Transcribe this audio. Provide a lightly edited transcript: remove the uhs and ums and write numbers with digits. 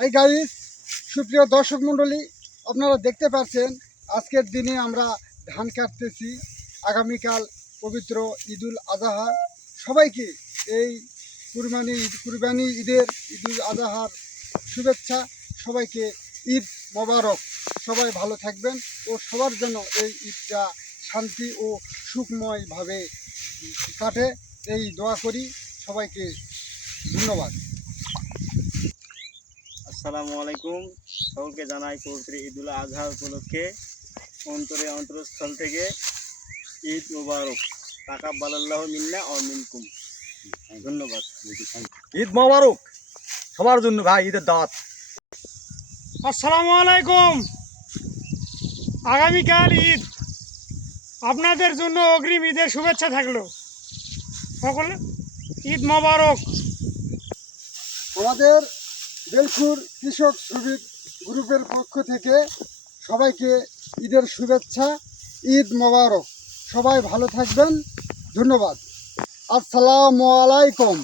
এই গাইস, সুপ্রিয় দর্শক মণ্ডলী, আপনারা দেখতে পাচ্ছেন আজকের দিনে আমরা ধান কাটতেছি। আগামীকাল পবিত্র ঈদুল আজহা। সবাইকে এই কুরবানি ঈদুল আজহার শুভেচ্ছা। সবাইকে ঈদ মোবারক। সবাই ভালো থাকবেন ও সবার জন্য এই ঈদটা শান্তি ও সুখময়ভাবে কাটে, এই দোয়া করি। সবাইকে ধন্যবাদ। আসসালামু আলাইকুম। সকলকে জানাই পবিত্র ঈদুল আজহা উপলক্ষে অন্তরস্থল থেকে ঈদ মুবারক। তাকাব্বালাল্লাহু মিন্না ওয়া মিনকুম। ধন্যবাদ। ঈদ মোবারক সবার জন্য ভাই, ঈদের দাওয়াত। আসসালামু আলাইকুম। আগামীকাল ঈদ, আপনাদের জন্য অগ্রিম ঈদের শুভেচ্ছা থাকলো। সকলে ঈদ মোবারক। আমাদের বেলকুর কৃষক শ্রমিক গ্রুপের পক্ষ থেকে সবাইকে ঈদের শুভেচ্ছা, ঈদ মোবারক। সবাই ভালো থাকবেন। ধন্যবাদ। আসসালামু আলাইকুম।